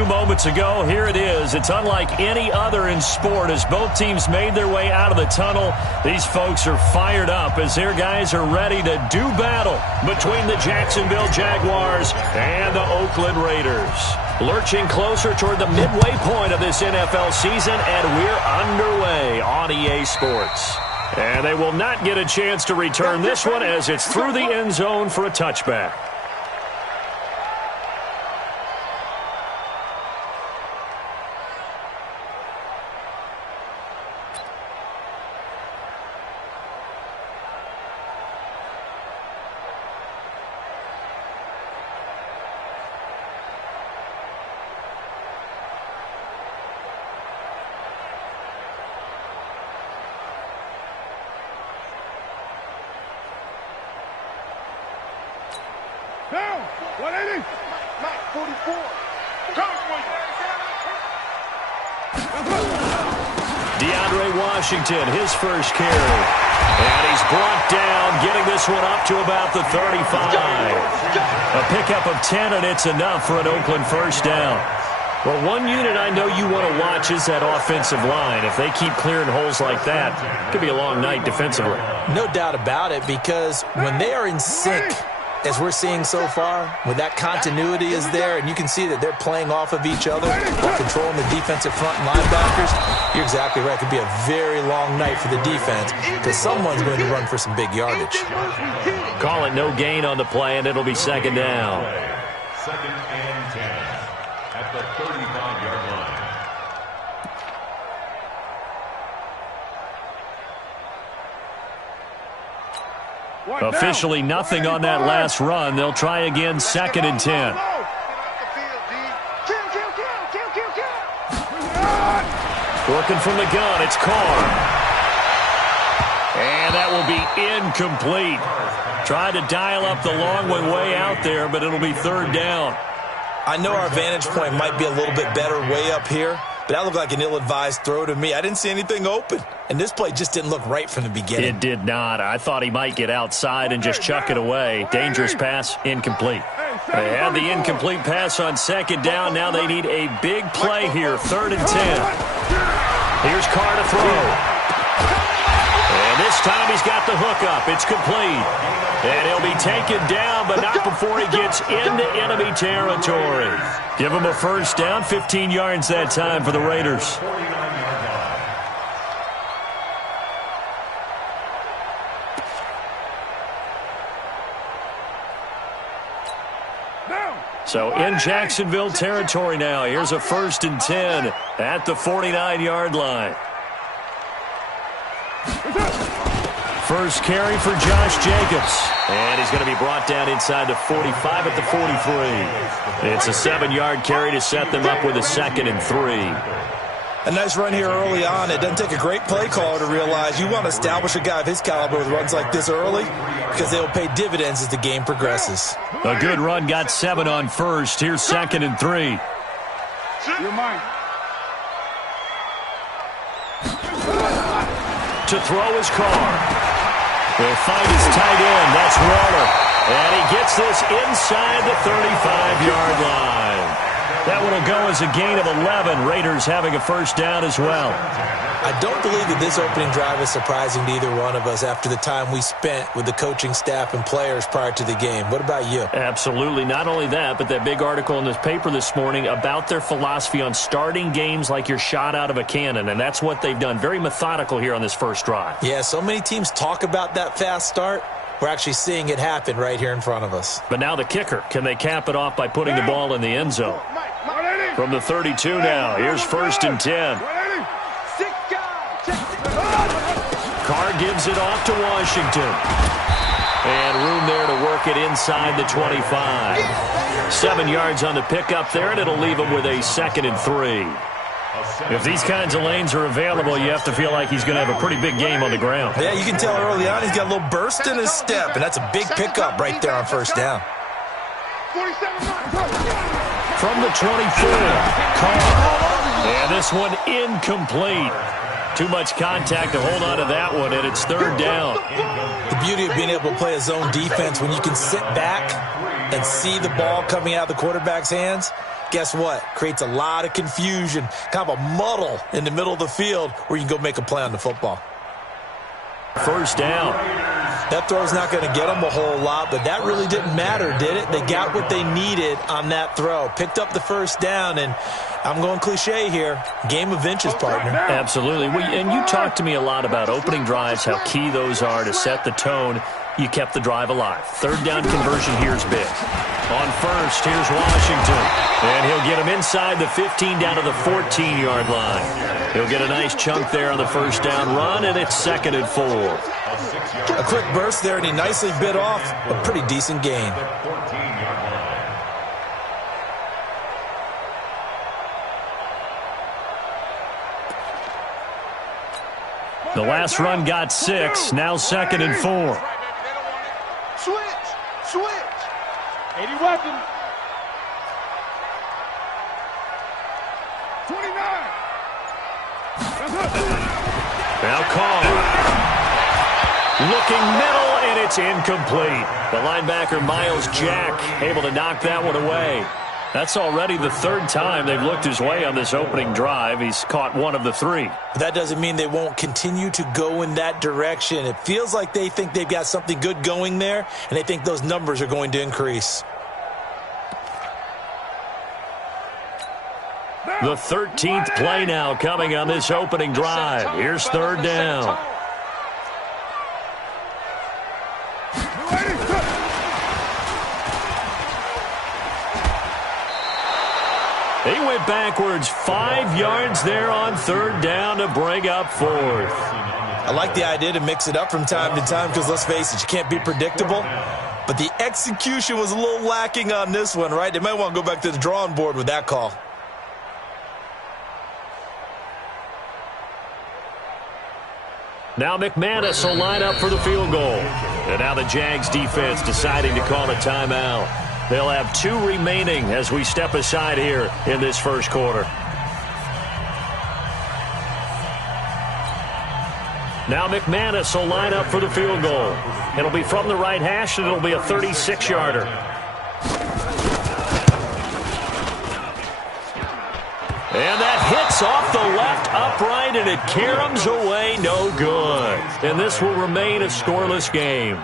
Moments ago, here it is. It's unlike any other in sport as both teams made their way out of the tunnel. These folks are fired up as their guys are ready to do battle between the Jacksonville Jaguars and the Oakland Raiders. Lurching closer toward the midway point of this NFL season, and we're underway on EA Sports. And they will not get a chance to return this one as it's through the end zone for a touchback. Down, 180. Mike, 44. DeAndre Washington, his first carry. And he's brought down, getting this one up to about the 35. A pickup of 10, and it's enough for an Oakland first down. Well, one unit I know you want to watch is that offensive line. If they keep clearing holes like that, it could be a long night defensively. No doubt about it, because when they are in sync, as we're seeing so far, when that continuity is there and you can see that they're playing off of each other while controlling the defensive front and linebackers, you're exactly right. It could be a very long night for the defense because someone's going to run for some big yardage. Call it no gain on the play, and it'll be second down. Second and 10 at the 35-yard line. Officially nothing on that last run. They'll try again, second and 10. Working from the gun, it's Carr. And that will be incomplete. Tried to dial up the long one way out there, but it'll be third down. I know our vantage point might be a little bit better way up here, but that looked like an ill-advised throw to me. I didn't see anything open, and this play just didn't look right from the beginning. It did not. I thought he might get outside and just chuck it away. Dangerous pass, incomplete. They had the incomplete pass on second down. Now they need a big play here, third and 10. Here's Carr to throw. And this time he's got the hook up. It's complete. And he'll be taken down, but not before he gets into enemy territory. Give him a first down, 15 yards that time for the Raiders. So in Jacksonville territory now. Here's a first and 10 at the 49-yard line. First carry for Josh Jacobs. And he's going to be brought down inside the 45 at the 43. It's a 7-yard carry to set them up with a second and 3. A nice run here early on. It doesn't take a great play caller to realize you want to establish a guy of his caliber with runs like this early because they'll pay dividends as the game progresses. A good run, got 7 on first. Here's second and 3. You're mine. To throw his Carr. Will find his tight end. That's Waller. And he gets this inside the 35-yard line. That one will go as a gain of 11. Raiders having a first down as well. I don't believe that this opening drive is surprising to either one of us after the time we spent with the coaching staff and players prior to the game. What about you? Absolutely. Not only that, but that big article in this paper this morning about their philosophy on starting games like you're shot out of a cannon, and that's what they've done. Very methodical here on this first drive. Yeah, so many teams talk about that fast start. We're actually seeing it happen right here in front of us. But now the kicker. Can they cap it off by putting the ball in the end zone? From the 32 now, here's first and 10. Carr gives it off to Washington. And room there to work it inside the 25. 7 yards on the pickup there, and it'll leave him with a second and 3. If these kinds of lanes are available, you have to feel like he's going to have a pretty big game on the ground. Yeah, you can tell early on he's got a little burst in his step, and that's a big pickup right there on first down. From the 24, Carr. And this one incomplete. Too much contact to hold on to that one, and it's third down. The beauty of being able to play a zone defense when you can sit back and see the ball coming out of the quarterback's hands, guess what? Creates a lot of confusion, kind of a muddle in the middle of the field where you can go make a play on the football. First down. That throw's not going to get them a whole lot, but that really didn't matter, did it? They got what they needed on that throw. Picked up the first down, and I'm going cliche here. Game of inches, partner. Absolutely. And you talked to me a lot about opening drives, how key those are to set the tone. You kept the drive alive. Third down conversion here is big. On first, here's Washington. And he'll get him inside the 15 down to the 14-yard line. He'll get a nice chunk there on the first down run, and it's 2nd and 4. A quick burst there, and he nicely bit off a pretty decent gain. The last run got 6, now 2nd and 4. Switch. 80 weapons. 29. Now Carr. Looking middle, and it's incomplete. The linebacker, Miles Jack, able to knock that one away. That's already the 3rd time they've looked his way on this opening drive. He's caught 1 of the 3. But that doesn't mean they won't continue to go in that direction. It feels like they think they've got something good going there, and they think those numbers are going to increase. The 13th play now coming on this opening drive. Here's 3rd down. He went backwards 5 yards there on 3rd down to bring up 4th. I like the idea to mix it up from time to time because, let's face it, you can't be predictable. But the execution was a little lacking on this one, right? They might want to go back to the drawing board with that call. Now McManus will line up for the field goal. And now the Jags defense deciding to call a timeout. They'll have 2 remaining as we step aside here in this first quarter. Now McManus will line up for the field goal. It'll be from the right hash, and it'll be a 36-yarder. And that hits off the left upright, and it caroms away, no good. And this will remain a scoreless game.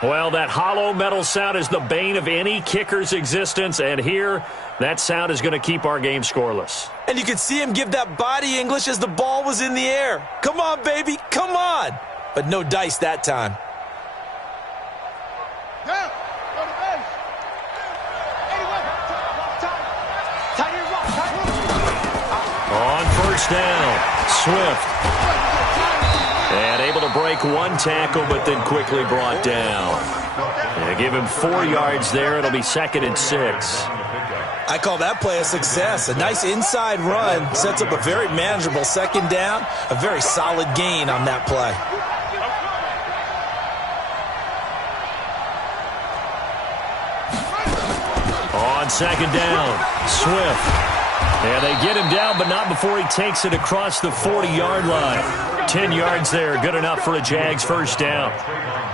Well, that hollow metal sound is the bane of any kicker's existence, and here, that sound is going to keep our game scoreless. And you could see him give that body English as the ball was in the air. Come on, baby, come on. But no dice that time. On first down, Swift. And able to break 1 tackle, but then quickly brought down. They give him 4 yards there. It'll be 2nd and 6. I call that play a success. A nice inside run sets up a very manageable 2nd down. A very solid gain on that play. On 2nd down, Swift. And they get him down, but not before he takes it across the 40-yard line. 10 yards there, good enough for a Jags first down.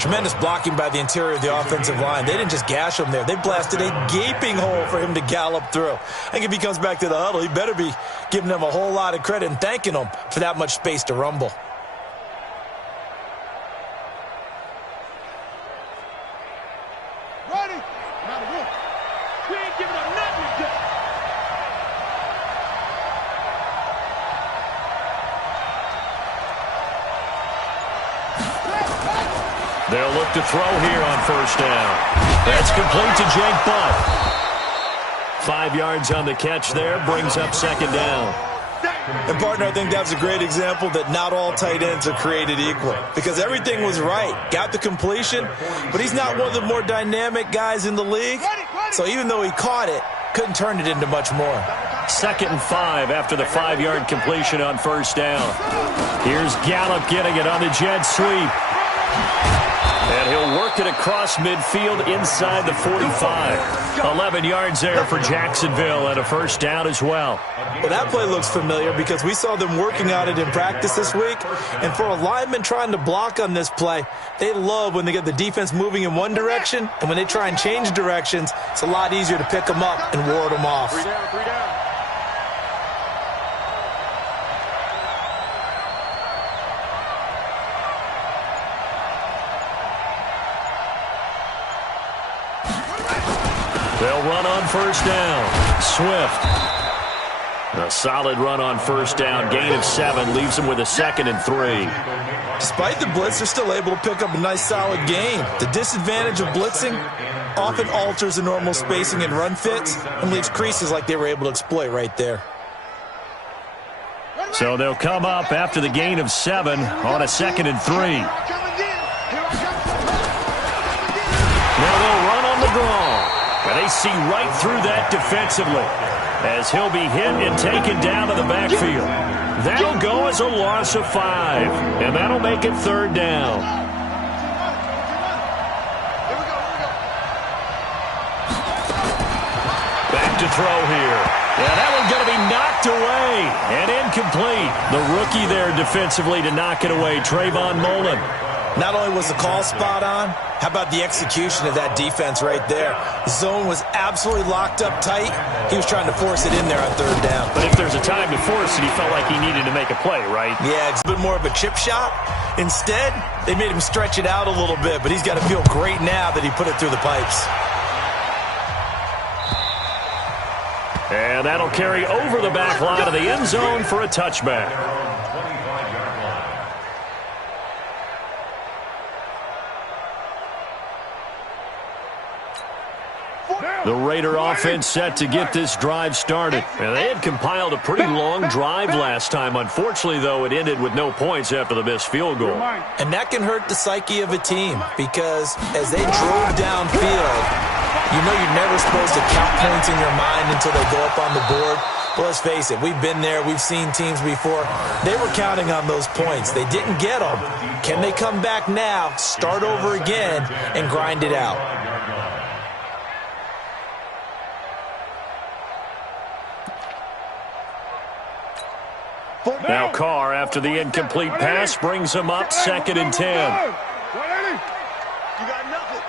Tremendous blocking by the interior of the offensive line. They didn't just gash him there. They blasted a gaping hole for him to gallop through. I think if he comes back to the huddle, he better be giving them a whole lot of credit and thanking them for that much space to rumble. Ready? We ain't giving up nothing today. They'll look to throw here on first down. That's complete to Jake Butt. 5 yards on the catch there, brings up 2nd down. And, partner, I think that's a great example that not all tight ends are created equal. Because everything was right. Got the completion, but he's not one of the more dynamic guys in the league. So even though he caught it, couldn't turn it into much more. 2nd and 5 after the 5-yard completion on first down. Here's Gallup getting it on the jet sweep. And he'll work directed across midfield inside the 45. 11 yards there for Jacksonville and a first down as well. Well, that play looks familiar because we saw them working on it in practice this week. And for a lineman trying to block on this play, they love when they get the defense moving in one direction. And when they try and change directions, it's a lot easier to pick them up and ward them off. 3 down, 3 down. They'll run on first down. Swift. A solid run on first down. Gain of 7 leaves them with a 2nd and 3. Despite the blitz, they're still able to pick up a nice solid gain. The disadvantage of blitzing often alters the normal spacing and run fits and leaves creases like they were able to exploit right there. So they'll come up after the gain of 7 on a 2nd and 3. Now they'll run on the draw. And they see right through that defensively as he'll be hit and taken down to the backfield. That'll go as a loss of 5, and that'll make it 3rd down. Back to throw here. Yeah, that one's going to be knocked away and incomplete. The rookie there defensively to knock it away, Trayvon Mullen. Not only was the call spot on, how about the execution of that defense right there? The zone was absolutely locked up tight. He was trying to force it in there on 3rd down. But if there's a time to force it, he felt like he needed to make a play, right? Yeah, it's a bit more of a chip shot. Instead, they made him stretch it out a little bit, but he's got to feel great now that he put it through the pipes. And that'll carry over the back line of the end zone for a touchback. The Raider offense set to get this drive started. And they had compiled a pretty long drive last time. Unfortunately, though, it ended with no points after the missed field goal. And that can hurt the psyche of a team because as they drove downfield, you know you're never supposed to count points in your mind until they go up on the board. But let's face it, we've been there. We've seen teams before. They were counting on those points. They didn't get them. Can they come back now, start over again, and grind it out? Now Carr, after the incomplete pass, brings him up 2nd and 10. You got nothing.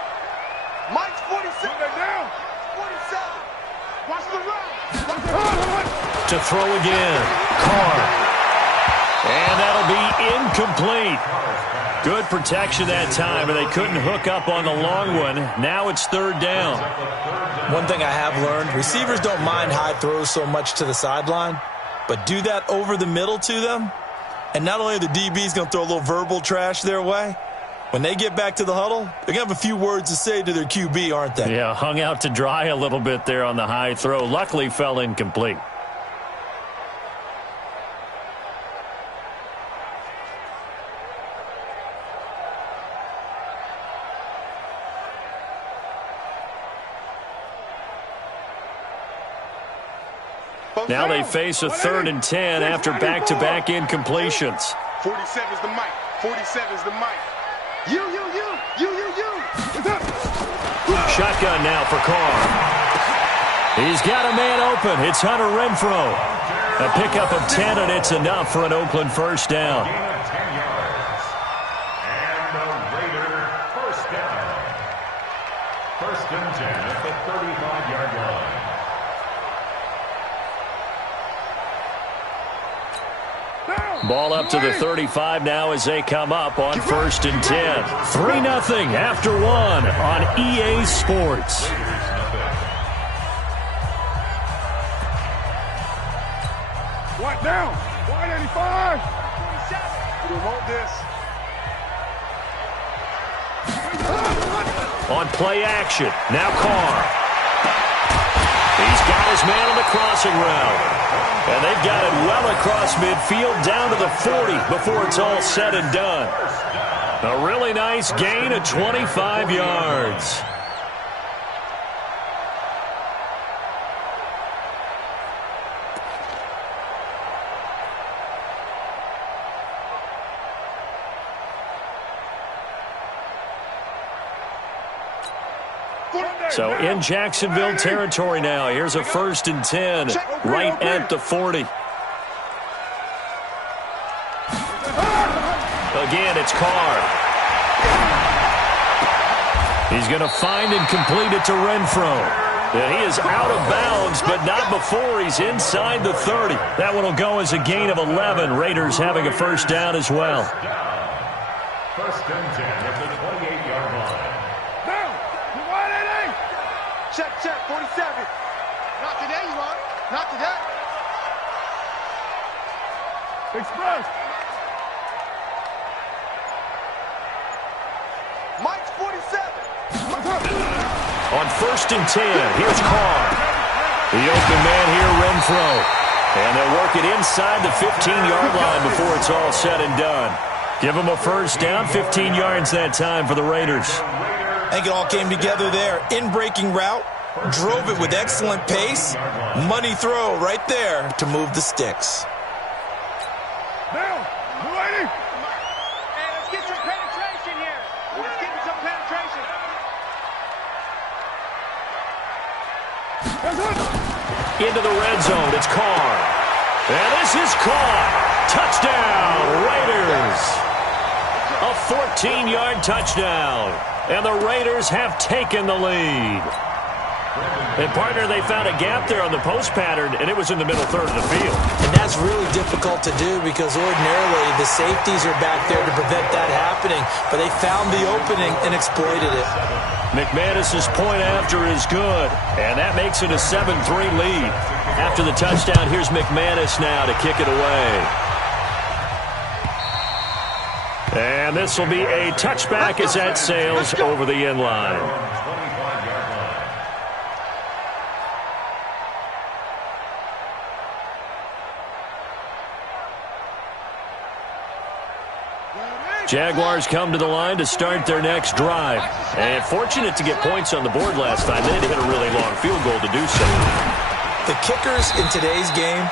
Mike's 47. Down. 47. Watch the run. To throw again. Carr. And that'll be incomplete. Good protection that time, and they couldn't hook up on the long one. Now it's 3rd down. One thing I have learned, receivers don't mind high throws so much to the sideline, but do that over the middle to them, and not only are the DBs going to throw a little verbal trash their way, when they get back to the huddle, they're going to have a few words to say to their QB, aren't they? Yeah, hung out to dry a little bit there on the high throw. Luckily fell incomplete. Now they face a 3rd and 10 after back-to-back incompletions. 47's the mic. 47's the mic. You. Shotgun now for Carr. He's got a man open. It's Hunter Renfrow. A pickup of 10, and it's enough for an Oakland first down. And the Raider first down. 1st and 10 at the 35-yard line. Ball up to the 35 now as they come up on 1st and 10. 3-0 after 1 on EA Sports. What down? 185. We want this. On play action. Now Carr. He's got his man on the crossing route. And they've got it well across midfield down to the 40 before it's all said and done. A really nice gain of 25 yards. So in Jacksonville territory now. Here's a 1st and 10 right at the 40. Again, it's Carr. He's going to find and complete it to Renfro. And he is out of bounds, but not before he's inside the 30. That one will go as a gain of 11. Raiders having a 1st down as well. 1st and 10 at the 28-yard line. Down. You want it, Check, 47. Not today, you want? Not today. Express. Mike's 47. On 1st and 10, here's Carr. The open man here, Renfro. And they'll work it inside the 15-yard line before it's all said and done. Give them a 1st down, 15 yards that time for the Raiders. I think it all came together there. In-breaking route, drove it with excellent pace. Money throw right there to move the sticks. Down. You ready? Hey, let's get some penetration here. Let's get some penetration. Into the red zone, it's Carr. And this is caught. Touchdown, Raiders. A 14-yard touchdown. And the Raiders have taken the lead. And, partner, they found a gap there on the post pattern, and it was in the middle third of the field. And that's really difficult to do because ordinarily the safeties are back there to prevent that happening. But they found the opening and exploited it. McManus's point after is good, and that makes it a 7-3 lead. After the touchdown, here's McManus now to kick it away. And this will be a touchback as that sails over the end line. Jaguars come to the line to start their next drive. And fortunate to get points on the board last time. They had to hit a really long field goal to do so. The kickers in today's game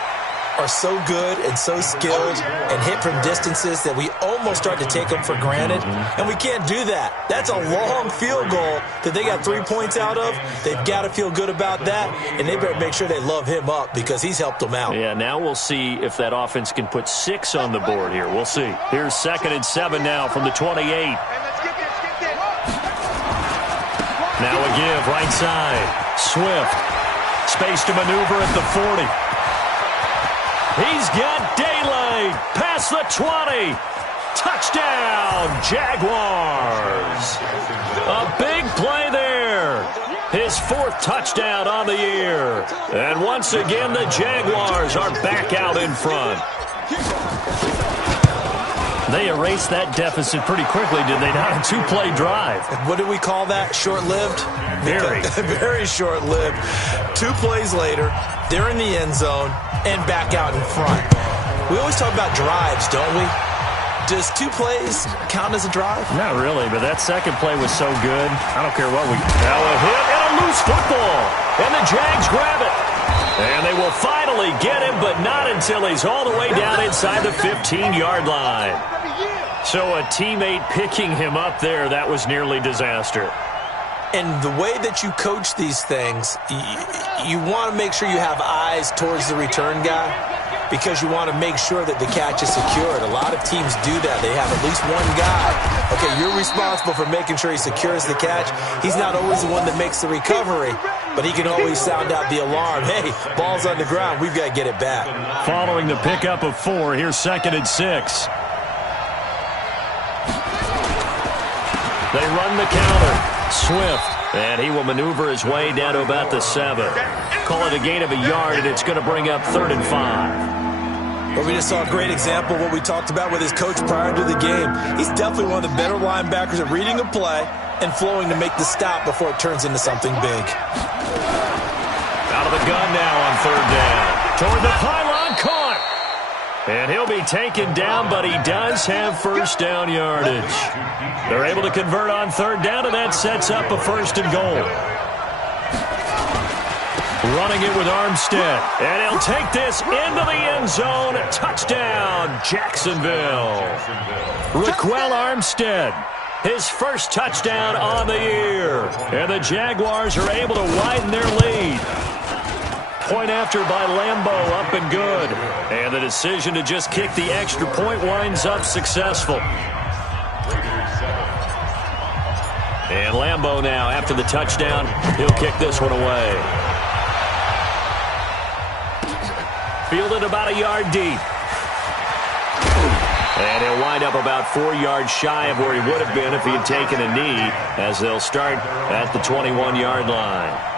are so good and so skilled and hit from distances that we almost start to take them for granted. And we can't do that. That's a long field goal that they got 3 points out of. They've got to feel good about that, and they better make sure they love him up because he's helped them out. Yeah, now we'll see if that offense can put 6 on the board here. We'll see. Here's 2nd and 7 now from the 28. Now a give, right side. Swift. Space to maneuver at the 40. He's got daylight past the 20. Touchdown, Jaguars. A big play there. His 4th touchdown on the year. And once again, the Jaguars are back out in front. They erased that deficit pretty quickly, did they not? A 2-play drive. What do we call that? Short-lived? Very. Very short-lived. 2 plays later, they're in the end zone and back out in front. We always talk about drives, don't we? Does 2 plays count as a drive? Not really, but that second play was so good. I don't care what we... Now a hit and a loose football. And the Jags grab it. And they will finally get him, but not until he's all the way down inside the 15-yard line. So a teammate picking him up there, that was nearly disaster. And the way that you coach these things, you want to make sure you have eyes towards the return guy because you want to make sure that the catch is secured. A lot of teams do that. They have at least one guy. Okay, you're responsible for making sure he secures the catch. He's not always the one that makes the recovery, but he can always sound out the alarm. Hey, ball's on the ground. We've got to get it back. Following the pickup of 4, here's 2nd and 6. They run the counter. Swift, and he will maneuver his way down to about the 7. Call it a gain of a yard, and it's going to bring up 3rd and 5. Well, we just saw a great example of what we talked about with his coach prior to the game. He's definitely one of the better linebackers at reading a play and flowing to make the stop before it turns into something big. Out of the gun now on 3rd down. Toward the pylon, caught. And he'll be taken down, but he does have 1st down yardage. They're able to convert on 3rd down, and that sets up a 1st and goal. Running it with Armstead. And he'll take this into the end zone. Touchdown, Jacksonville. Raquel Armstead. his first touchdown on the year. And the Jaguars are able to widen their lead. Point after by Lambeau, up and good. And the decision to just kick the extra point winds up successful. And Lambeau now, after the touchdown, he'll kick this one away. Fielded about a yard deep. And he'll wind up about 4 yards shy of where he would have been if he had taken a knee, as they'll start at the 21-yard line.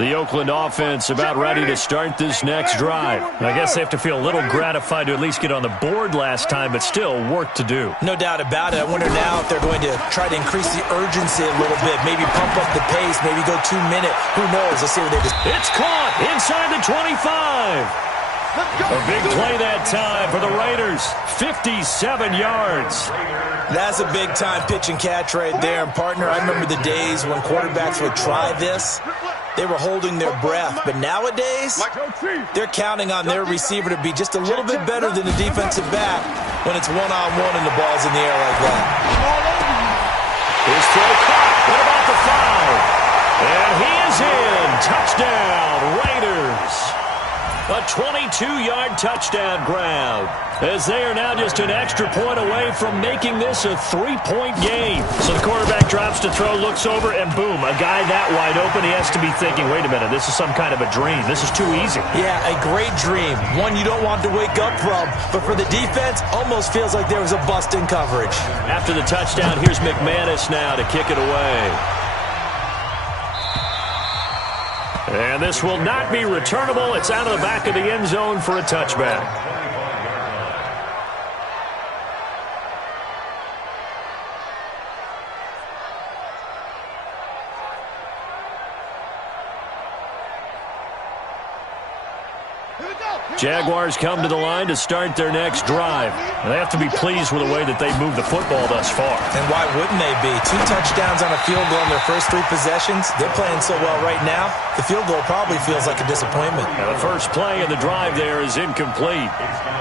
The Oakland offense about ready to start this next drive. I guess they have to feel a little gratified to at least get on the board last time, but still work to do. No doubt about it. I wonder now if they're going to try to increase the urgency a little bit, maybe pump up the pace, maybe go 2 minute. Who knows? Let's see what they just... It's caught inside the 25. A big play that time for the Raiders. 57 yards. That's a big-time pitch and catch right there. And, partner, I remember the days when quarterbacks would try this. They were holding their breath. But nowadays, they're counting on their receiver to be just a little bit better than the defensive back when it's one-on-one and the ball's in the air like that. His throw caught. What about the foul? And he is in. Touchdown, Raiders. A 22-yard touchdown grab, as they are now just an extra point away from making this a 3-point game. So the quarterback drops to throw, looks over, and boom, a guy that wide open, he has to be thinking, wait a minute, this is some kind of a dream. This is too easy. Yeah, a great dream. One you don't want to wake up from. But for the defense, almost feels like there was a bust in coverage. After the touchdown, here's McManus now to kick it away. And this will not be returnable. It's out of the back of the end zone for a touchback. Jaguars come to the line to start their next drive. And they have to be pleased with the way that they moved the football thus far. And why wouldn't they be? 2 touchdowns on a field goal in their first 3 possessions. They're playing so well right now, the field goal probably feels like a disappointment. And the first play of the drive there is incomplete.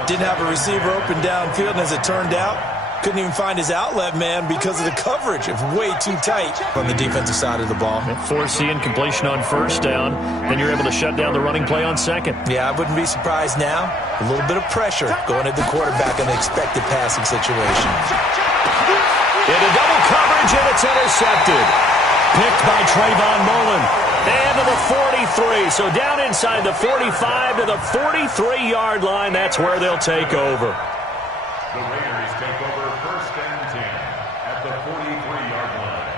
Didn't have a receiver open downfield, and as it turned out, couldn't even find his outlet man because of the coverage. It's way too tight on the defensive side of the ball. Force the incompletion on first down. Then you're able to shut down the running play on second. Yeah, I wouldn't be surprised now. A little bit of pressure going at the quarterback in the expected passing situation. Into double coverage, and it's intercepted. Picked by Trayvon Mullen. And to the 43. So down inside the 45 to the 43-yard line. That's where they'll take over. The Raiders take over 1st and 10 at the 43-yard line.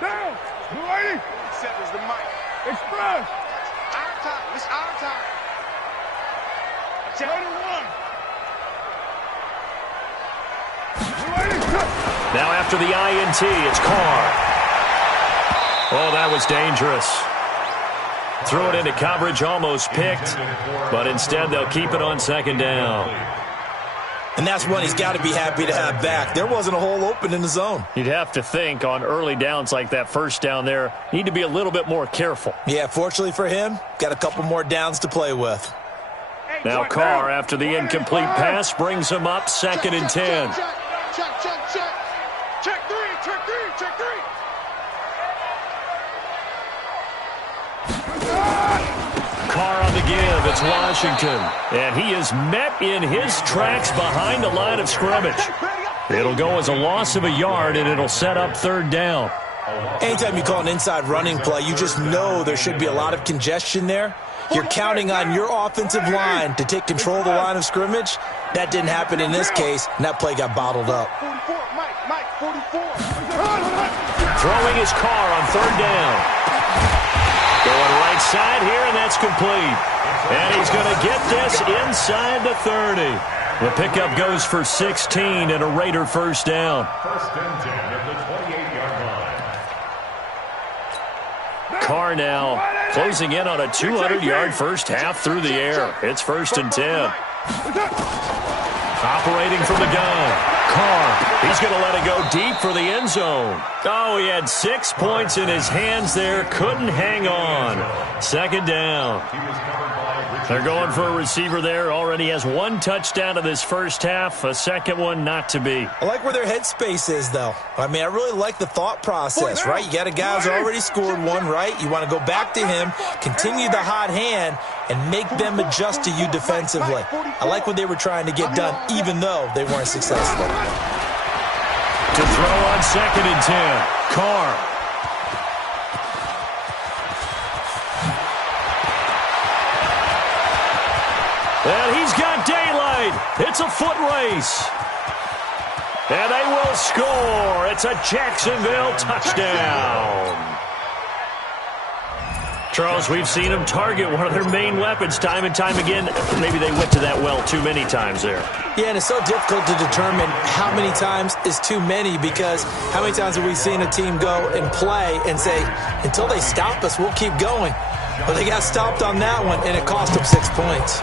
Down! Blue 80! Severs the mic. Express! Our time. It's our time. Raider 1! Blue 80! Now after the INT, it's Carr. Oh, that was dangerous. Threw it into coverage, almost picked, but instead they'll keep it on second down. And that's one he's got to be happy to have back. There wasn't a hole open in the zone. You'd have to think on early downs like that first down there, need to be a little bit more careful. Yeah, fortunately for him, got a couple more downs to play with. Now Carr, after the incomplete pass, brings him up 2nd and 10. Check 3, check 3, check 3. Carr on the give. It's Washington. And he is met in his tracks behind the line of scrimmage. It'll go as a loss of a yard, and it'll set up 3rd down. Anytime you call an inside running play, you just know there should be a lot of congestion there. You're counting on your offensive line to take control of the line of scrimmage. That didn't happen in this case, and that play got bottled up. 44, Mike, 44. Throwing his Carr on 3rd down. Going right side here, and that's complete. And he's going to get this inside the 30. The pickup goes for 16 and a Raider first down. 1st and 10 at the 28-yard line. Carr now closing in on a 200-yard first half through the air. It's 1st and 10. Operating from the gun. Carr, he's going to let it go deep for the end zone. Oh, he had 6 points in his hands there. Couldn't hang on. Second down. They're going for a receiver there. Already has 1 touchdown in this first half. A second one not to be. I like where their headspace is, though. I mean, I really like the thought process, right? You got a guy who's already scored one, right? You want to go back to him, continue the hot hand, and make them adjust to you defensively. I like what they were trying to get done, even though they weren't successful. To throw on 2nd and 10. Carr. And he's got daylight. It's a foot race. And they will score. It's a Jacksonville touchdown. Charles, we've seen them target one of their main weapons time and time again. Maybe they went to that well too many times there. Yeah, and it's so difficult to determine how many times is too many, because how many times have we seen a team go and play and say, until they stop us, we'll keep going. But they got stopped on that one, and it cost them 6 points.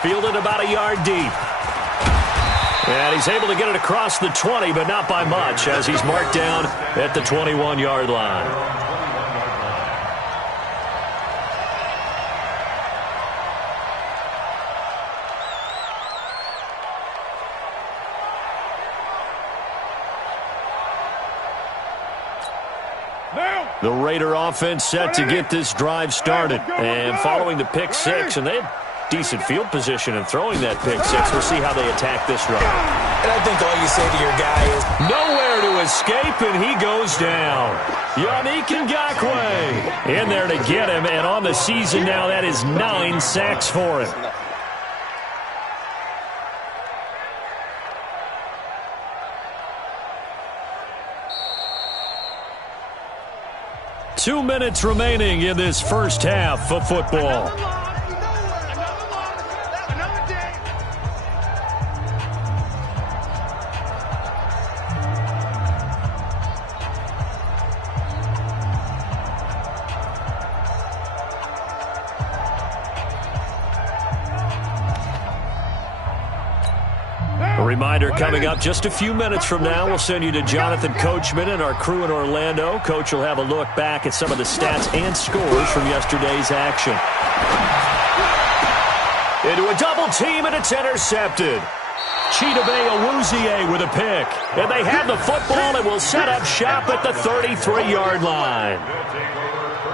Fielded about a yard deep. And he's able to get it across the 20, but not by much, as he's marked down at the 21-yard line. The Raider offense set to get this drive started. And following the pick six, and they had decent field position in throwing that pick six. We'll see how they attack this drive. And I think all you say to your guy is, nowhere to escape, and he goes down. Yannick Ngakoue in there to get him, and on the season now, that is 9 sacks for him. Two minutes remaining in this first half of football. A reminder coming up just a few minutes from now. We'll send you to Jonathan Coachman and our crew in Orlando. Coach will have a look back at some of the stats and scores from yesterday's action. Into a double team, and it's intercepted. Chidobe Awuzie with a pick. And they have the football and will set up shop at the 33-yard line.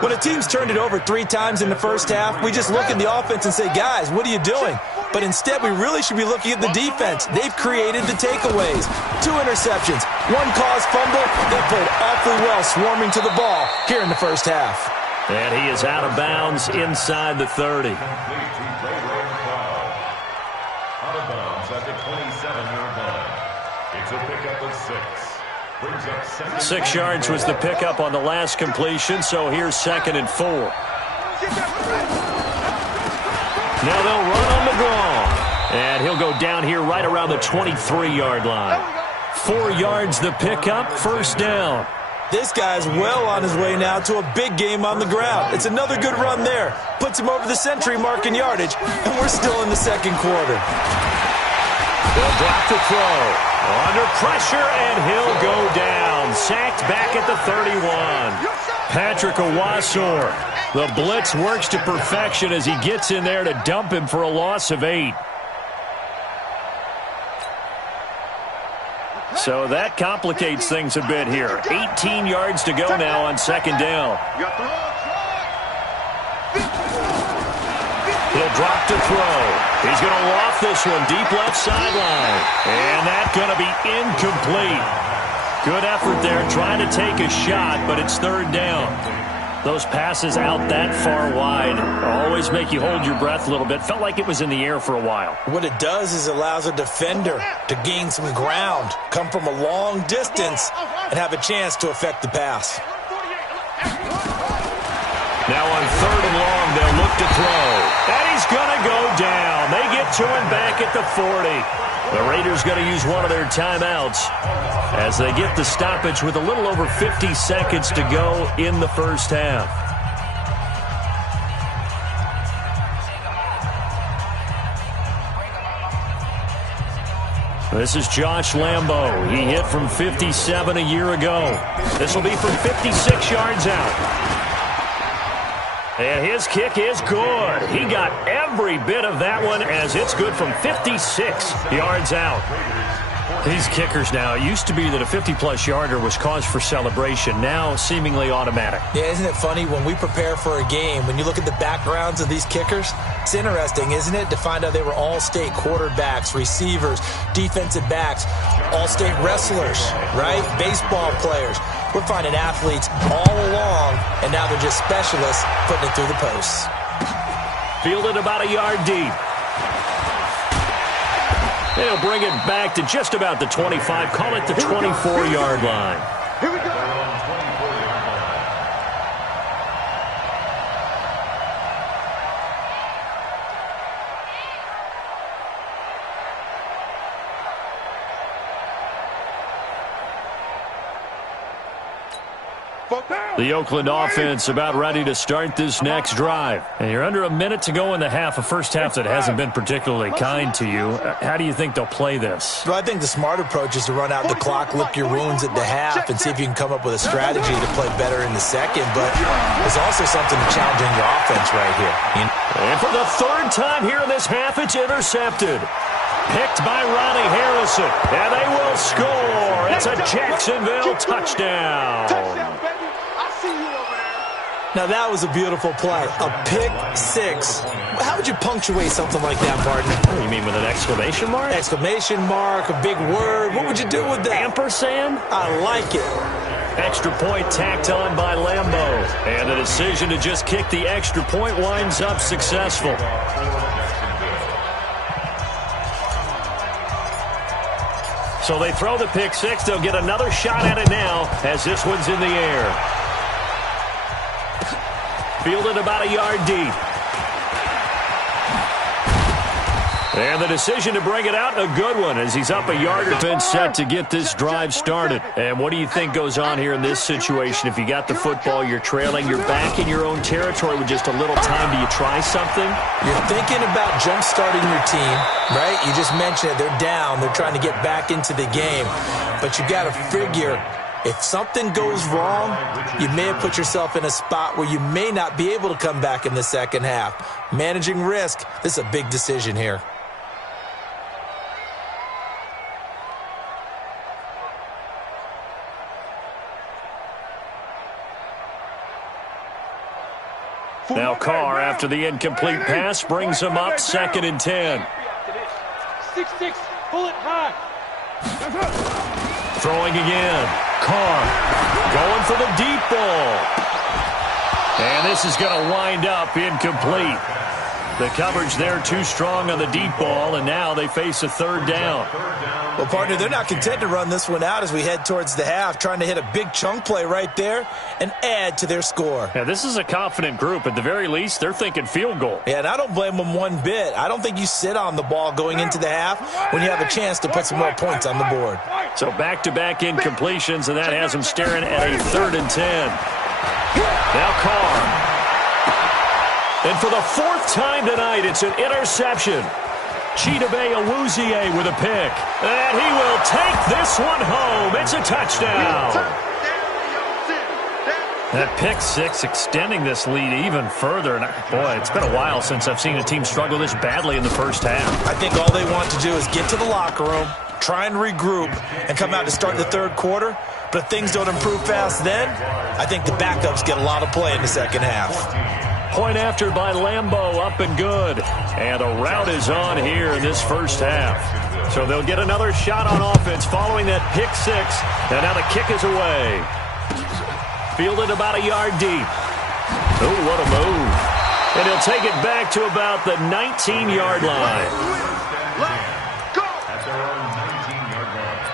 When a team's turned it over 3 times in the first half, we just look at the offense and say, guys, what are you doing? But instead, we really should be looking at the defense. They've created the takeaways. 2 interceptions, 1 caused fumble. They played awfully well swarming to the ball here in the first half. And he is out of bounds inside the 30. Out of bounds at the 27-yard line. It's a pickup of 6. Brings up 6 yards was the pickup on the last completion, so here's 2nd and 4. Now they'll run on the draw. And he'll go down here right around the 23-yard line. 4 yards the pickup, first down. This guy's well on his way now to a big game on the ground. It's another good run there. Puts him over the century mark in yardage, and we're still in the second quarter. They'll drop the throw. Under pressure, and he'll go down. Sacked back at the 31. Patrick Owasor. The blitz works to perfection as he gets in there to dump him for a loss of 8. So that complicates things a bit here. 18 yards to go now on 2nd down. He'll drop to throw. He's going to loft this one deep left sideline. And that's going to be incomplete. Good effort there trying to take a shot, but it's 3rd down. Those passes out that far wide always make you hold your breath a little bit. Felt like it was in the air for a while. What it does is allows a defender to gain some ground, come from a long distance, and have a chance to affect the pass. Now on 3rd and long, they'll look to throw. And he's going to go down. They get to him back at the 40. The Raiders going to use one of their timeouts as they get the stoppage with a little over 50 seconds to go in the first half. This is Josh Lambo. He hit from 57 a year ago. This will be from 56 yards out. And his kick is good. He got every bit of that one as it's good from 56 yards out. These kickers now, it used to be that a 50-plus yarder was cause for celebration. Now seemingly automatic. Yeah, isn't it funny when we prepare for a game, when you look at the backgrounds of these kickers, it's interesting, isn't it, to find out they were all-state quarterbacks, receivers, defensive backs, all-state wrestlers, right? Baseball players. We're finding athletes all along, and now they're just specialists putting it through the posts. Fielded about a yard deep. They'll bring it back to just about the 25. Call it the 24-yard line. Here we go. The Oakland offense about ready to start this next drive. And you're under a minute to go in the half, a first half that hasn't been particularly kind to you. How do you think they'll play this? Well, I think the smart approach is to run out the clock, lick your wounds at the half, and see if you can come up with a strategy to play better in the second. But there's also something to challenging your offense right here. And for the third time here in this half, it's intercepted. Picked by Ronnie Harrison, and they will score. It's a Jacksonville touchdown. Touchdown, baby. I see you over there. Now, that was a beautiful play. A pick six. How would you punctuate something like that, partner? What, you mean with an exclamation mark? Exclamation mark, a big word. What would you do with that? Ampersand? I like it. Extra point tacked on by Lambo. And the decision to just kick the extra point winds up successful. So they throw the pick six. They'll get another shot at it now as this one's in the air. Fielded about a yard deep. And the decision to bring it out, a good one, as he's up a yard or been set to get this drive started. And what do you think goes on here in this situation? If you got the football, you're trailing, you're back in your own territory with just a little time. Do you try something? You're thinking about jump-starting your team, right? You just mentioned it. They're down. They're trying to get back into the game. But you got to figure, if something goes wrong, you may have put yourself in a spot where you may not be able to come back in the second half. Managing risk, this is a big decision here. Now Carr, after the incomplete pass, brings him up 2nd and 10. 6-6, pull it high. Throwing again. Carr going for the deep ball. And this is going to wind up incomplete. The coverage there too strong on the deep ball, and now they face a third down. Well, partner, they're not content to run this one out as we head towards the half, trying to hit a big chunk play right there and add to their score. Yeah, this is a confident group. At the very least, they're thinking field goal. Yeah, and I don't blame them one bit. I don't think you sit on the ball going into the half when you have a chance to put some more points on the board. So back-to-back incompletions, and that has them staring at a 3rd and 10. Now Carr. And for the 4th time tonight, it's an interception. Chidobe Awuzie with a pick. And he will take this one home. It's a touchdown. That pick six extending this lead even further. And boy, it's been a while since I've seen a team struggle this badly in the first half. I think all they want to do is get to the locker room, try and regroup, and come out to start the third quarter. But if things don't improve fast then, I think the backups get a lot of play in the second half. Point after by Lambo, up and good. And a rout is on here in this first half. So they'll get another shot on offense following that pick six. And now the kick is away. Fielded about a yard deep. Oh, what a move. And he'll take it back to about the 19-yard line. At their own 19-yard line.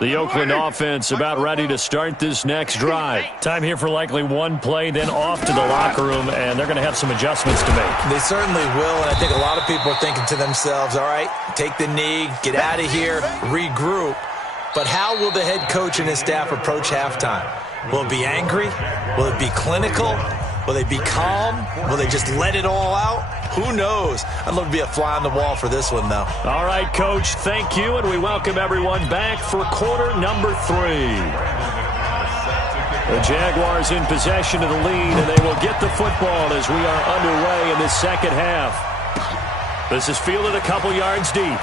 The Oakland offense about ready to start this next drive. Time here for likely one play, then off to the locker room, and they're going to have some adjustments to make. They certainly will, and I think a lot of people are thinking to themselves, all right, take the knee, get out of here, regroup. But how will the head coach and his staff approach halftime? Will it be angry? Will it be clinical? Will they be calm? Will they just let it all out? Who knows? I'd love to be a fly on the wall for this one, though. All right, Coach, thank you, and we welcome everyone back for quarter number 3. The Jaguars in possession of the lead, and they will get the football as we are underway in the second half. This is fielded a couple yards deep.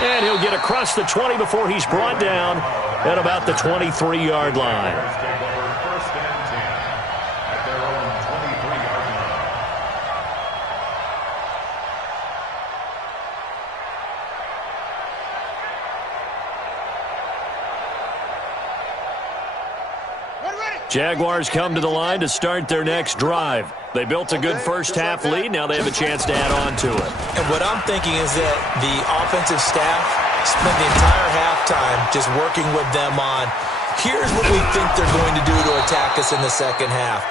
And he'll get across the 20 before he's brought down at about the 23-yard line. Jaguars come to the line to start their next drive. They built a good first-half lead. Now they have a chance to add on to it. And what I'm thinking is that the offensive staff spent the entire halftime just working with them on, here's what we think they're going to do to attack us in the second half.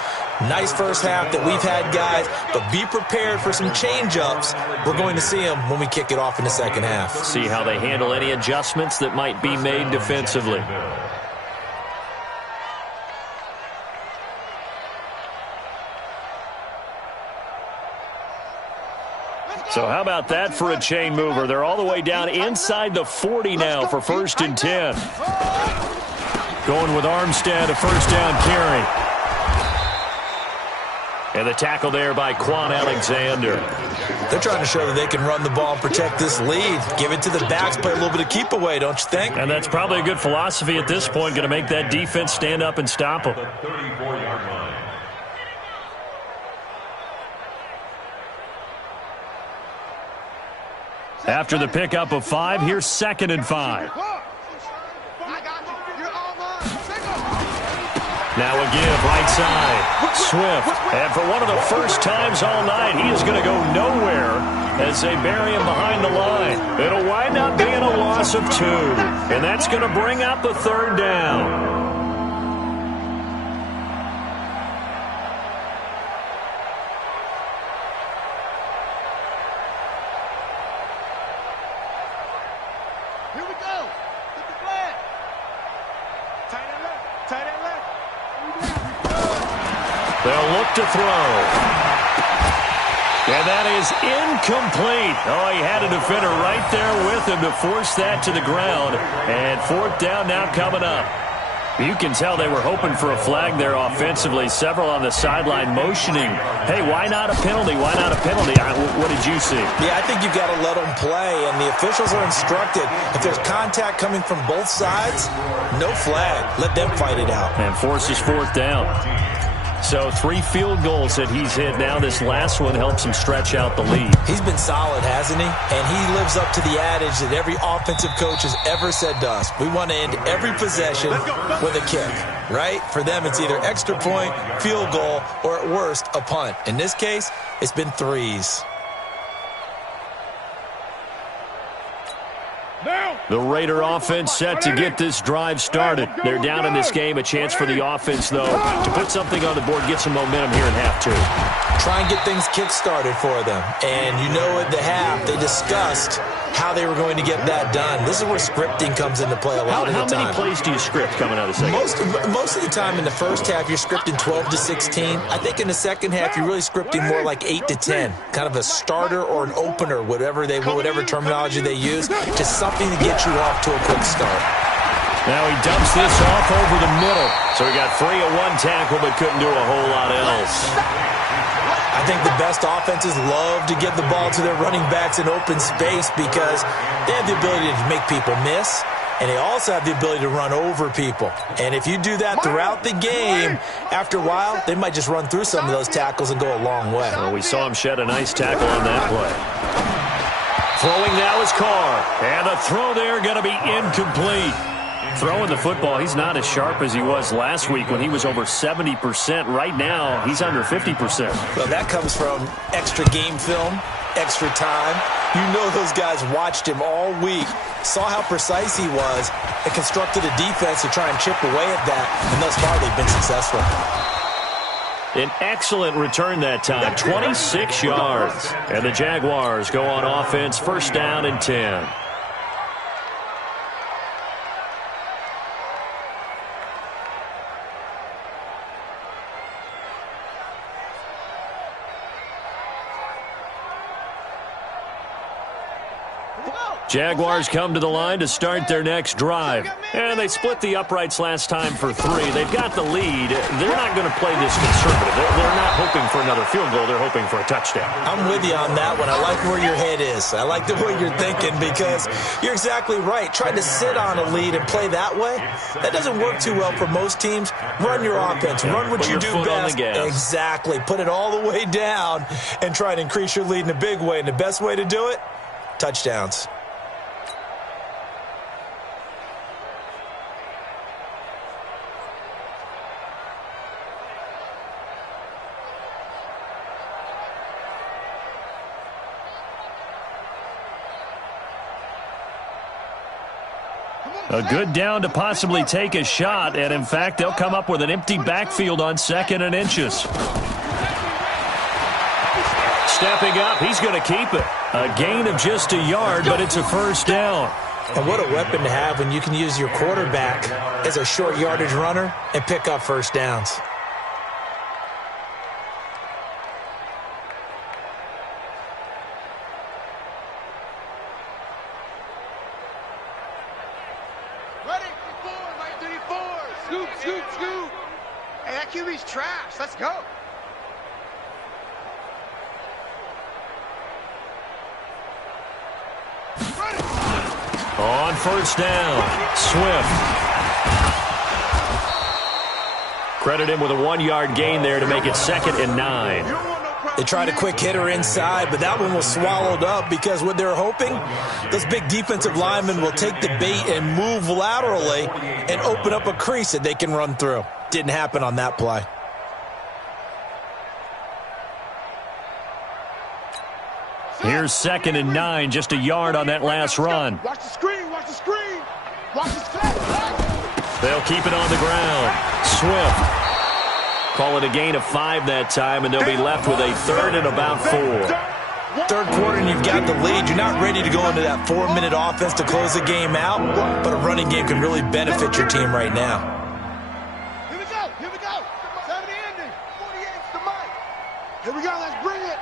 Nice first half that we've had, guys, but be prepared for some change-ups. We're going to see them when we kick it off in the second half. See how they handle any adjustments that might be made defensively. So how about that for a chain mover? They're all the way down inside the 40 now for 1st and 10. Going with Armstead, a first down carry. And the tackle there by Quan Alexander. They're trying to show that they can run the ball and protect this lead. Give it to the backs, play a little bit of keep away, don't you think? And that's probably a good philosophy at this point, going to make that defense stand up and stop them. After the pickup of 5, here's 2nd and 5. Now a give, right side. Swift. And for one of the first times all night, he is going to go nowhere as they bury him behind the line. It'll wind up being a loss of 2. And that's going to bring up the 3rd down. They'll look to throw. And that is incomplete. Oh, he had a defender right there with him to force that to the ground. And 4th down now coming up. You can tell they were hoping for a flag there offensively. Several on the sideline motioning. Hey, why not a penalty? Why not a penalty? What did you see? Yeah, I think you've got to let them play, and the officials are instructed. If there's contact coming from both sides, no flag. Let them fight it out. And forces 4th down. So 3 field goals that he's hit now. This last one helps him stretch out the lead. He's been solid, hasn't he? And he lives up to the adage that every offensive coach has ever said to us. We want to end every possession with a kick, right? For them, it's either extra point, field goal, or at worst, a punt. In this case, it's been 3s. The Raider offense set to get this drive started. They're down in this game. A chance for the offense, though, to put something on the board, get some momentum here in half 2. Try and get things kick-started for them. And you know at the half, they discussed how they were going to get that done. This is where scripting comes into play a lot of the time. How many plays do you script coming out of the second? Most of the time in the first half, you're scripting 12 to 16. I think in the second half, you're really scripting more like 8 to 10. Kind of a starter or an opener, whatever terminology they use. Just something to get you off to a quick start. Now he dumps this off over the middle. So he got free of 1 tackle but couldn't do a whole lot else. I think the best offenses love to get the ball to their running backs in open space because they have the ability to make people miss, and they also have the ability to run over people. And if you do that throughout the game, after a while, they might just run through some of those tackles and go a long way. Well, we saw him shed a nice tackle on that play. Throwing now is Carr, and the throw there going to be incomplete. Throwing the football, he's not as sharp as he was last week when he was over 70%. Right now, he's under 50%. Well, that comes from extra game film, extra time. You know those guys watched him all week, saw how precise he was, and constructed a defense to try and chip away at that, and thus far they've been successful. An excellent return that time, 26 yards. And the Jaguars go on offense, 1st down and 10. Jaguars come to the line to start their next drive. And they split the uprights last time for 3. They've got the lead. They're not going to play this conservative. They're not hoping for another field goal. They're hoping for a touchdown. I'm with you on that one. I like where your head is. I like the way you're thinking because you're exactly right. Trying to sit on a lead and play that way, that doesn't work too well for most teams. Run your offense. Run what you do best. Exactly. Put it all the way down and try to increase your lead in a big way. And the best way to do it, touchdowns. A good down to possibly take a shot, and in fact, they'll come up with an empty backfield on 2nd and inches. Stepping up, he's going to keep it. A gain of just a yard, but it's a first down. And what a weapon to have when you can use your quarterback as a short yardage runner and pick up first downs. Hey, that QB's trash. Let's go. On first down, Swift. Credit him with a 1-yard gain there to make it 2nd and 9. They tried a quick hitter inside, but that one was swallowed up because what they're hoping, those big defensive linemen will take the bait and move laterally and open up a crease that they can run through. Didn't happen on that play. Here's 2nd and 9, just a yard on that last run. Watch the screen, watch the screen. Watch the screen. They'll keep it on the ground. Swift. Call it a gain of 5 that time, and they'll be left with a 3rd and about 4. Third quarter and you've got the lead. You're not ready to go into that 4-minute offense to close the game out, but a running game can really benefit your team right now. Here we go, here we go. 70 ending. 48's the mic. Here we go, let's bring it.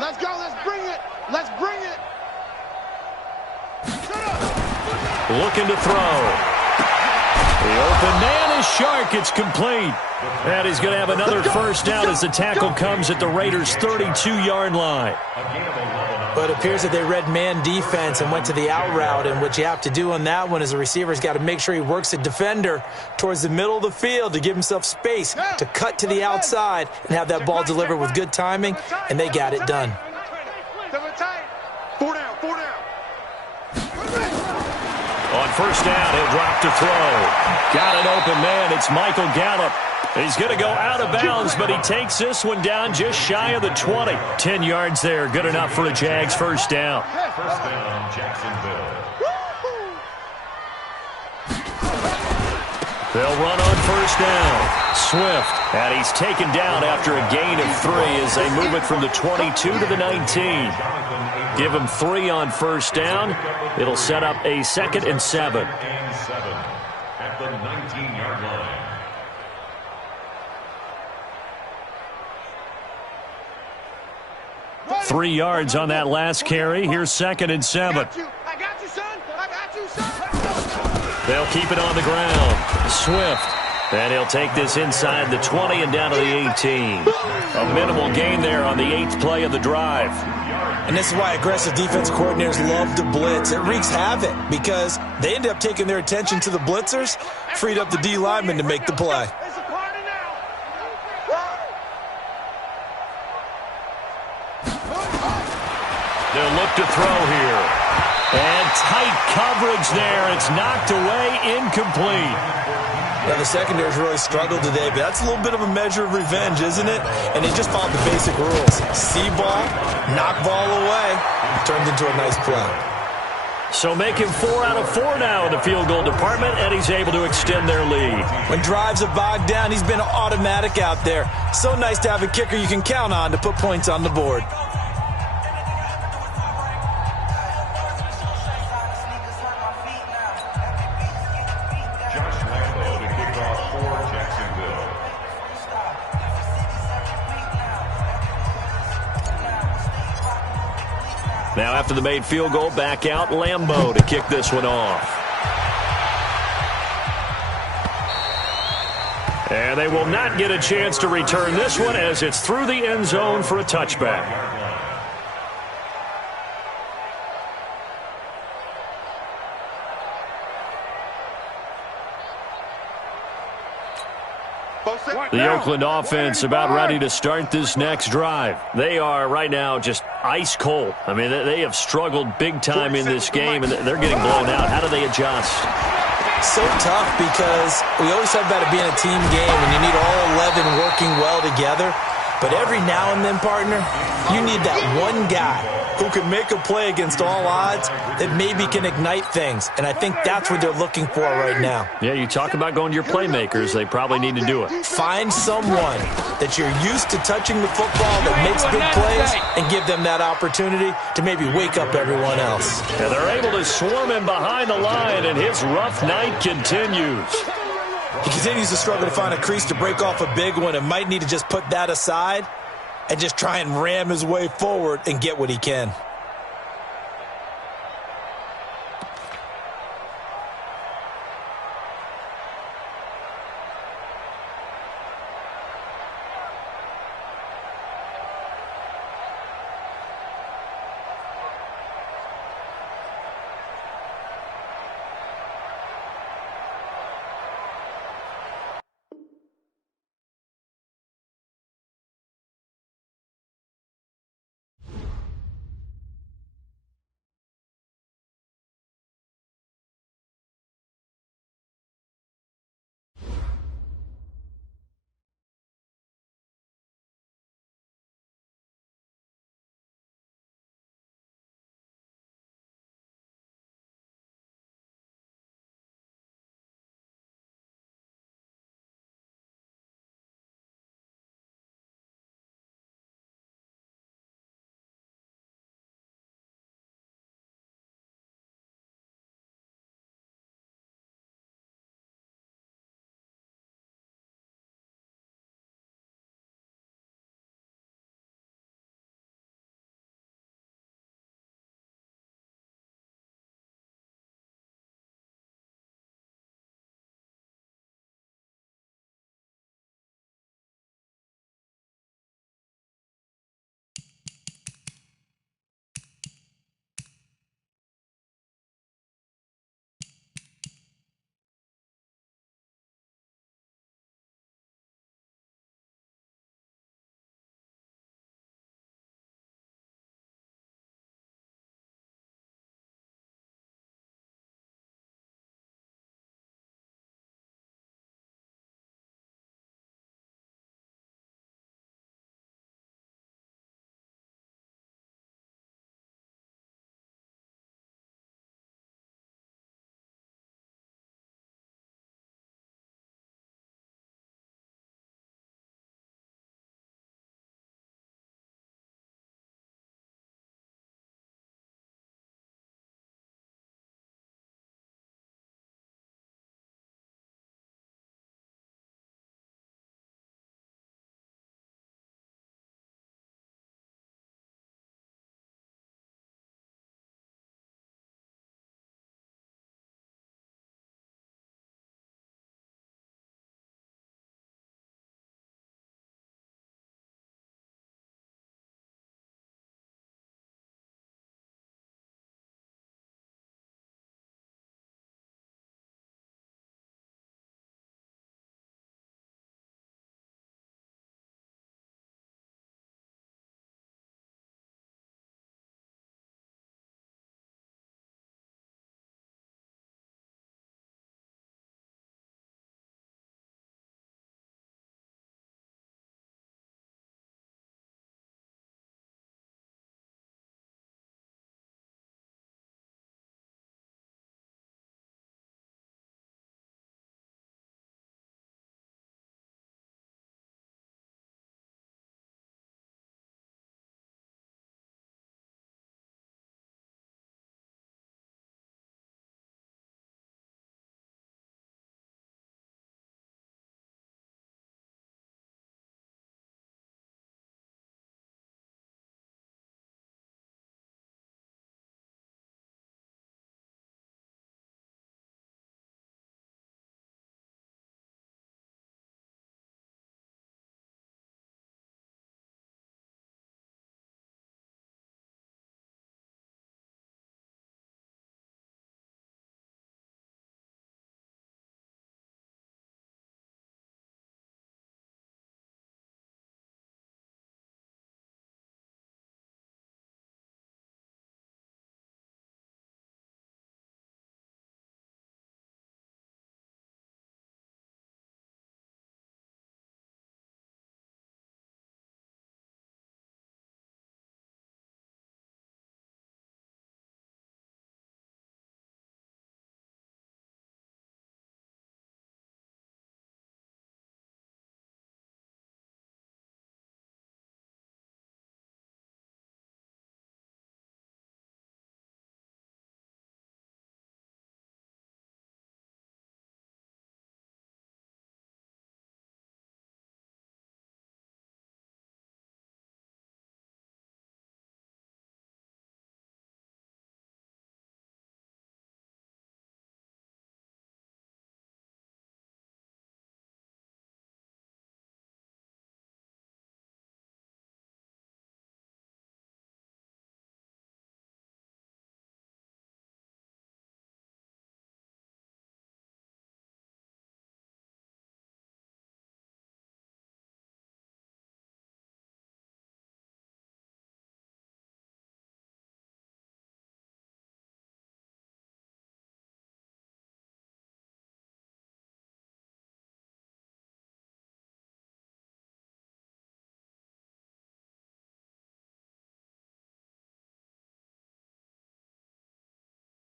Let's go, let's bring it. Let's bring it. Shut up. Looking to throw. The open man is Shark. It's complete. And he's going to have another first down as the tackle comes at the Raiders' 32-yard line. But it appears that they read man defense and went to the out route, and what you have to do on that one is the receiver's got to make sure he works the defender towards the middle of the field to give himself space to cut to the outside and have that ball delivered with good timing, and they got it done. 4 down, 4 down. On first down, he'll drop to throw. Got an open man. It's Michael Gallup. He's going to go out of bounds, but he takes this one down just shy of the 20. 10 yards there. Good enough for a Jags first down. First down, Jacksonville. They'll run on first down. Swift. And he's taken down after a gain of 3 as they move it from the 22 to the 19. Give him 3 on first down. It'll set up a 2nd and 7. At the 19-yard line. 3 yards on that last carry. Here's 2nd and 7. I got you, son. I got you, son. They'll keep it on the ground. Swift. And he'll take this inside the 20 and down to the 18. A minimal gain there on the 8th play of the drive. And this is why aggressive defense coordinators love to blitz. It wreaks havoc because they end up taking their attention to the blitzers, freed up the D lineman to make the play. It's a party now. They'll look to throw here. And tight coverage there. It's knocked away, incomplete. Now, the secondary's really struggled today, but that's a little bit of a measure of revenge, isn't it? And they just followed the basic rules. See ball, knock ball away, turned into a nice play. So make him 4 out of 4 now in the field goal department, and he's able to extend their lead. When drives are bogged down, he's been automatic out there. So nice to have a kicker you can count on to put points on the board. Now after the made field goal, back out Lambeau to kick this one off. And they will not get a chance to return this one as it's through the end zone for a touchback. The Oakland offense about ready to start this next drive. They are right now just ice cold. I mean, they have struggled big time in this game, and they're getting blown out. How do they adjust? So tough because we always talk about it being a team game, and you need all 11 working well together. But every now and then, partner, you need that one guy who can make a play against all odds that maybe can ignite things. And I think that's what they're looking for right now. Yeah, you talk about going to your playmakers. They probably need to do it. Find someone that you're used to touching the football that makes big plays and give them that opportunity to maybe wake up everyone else. And they're able to swarm him behind the line, and his rough night continues. He continues to struggle to find a crease to break off a big one and might need to just put that aside and just try and ram his way forward and get what he can.